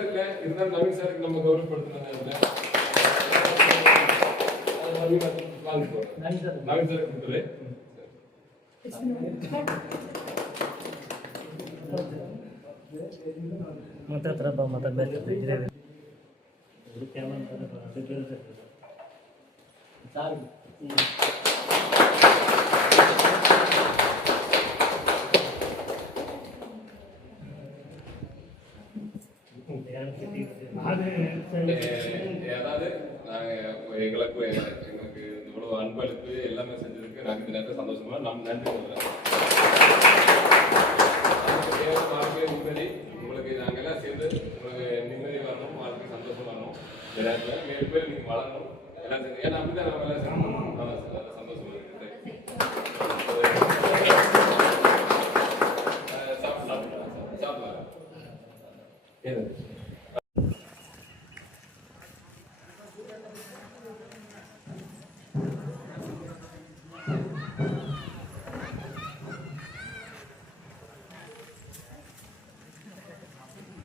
Sir இல்லை இருந்தாலும் நவீன் சாருக்கு நம்ம கௌரவப்படுத்தினது நவீன் சார் கொடுத்துரு. மற்ற அதாவது எங்களுக்கு இவ்வளவு அன்பளிப்பு எல்லாமே செஞ்சதுக்கு நாங்கள் இந்த நேரத்தில் சந்தோஷமா நன்றி சொல்றேன். நிம்மதி உங்களுக்கு நாங்கள் எல்லாம் சேர்ந்து உங்களுக்கு நிம்மதி வரணும், வாழ்க்கை சந்தோஷம் வரணும். இந்த நேரத்தில் மேலும் பேர் நீங்கள் வளரணும் எல்லாம் சேர்ந்து. ஏன்னா அப்படிதான் நம்ம எல்லாம் சந்தோஷம் சாப்பிடலாம். ஏது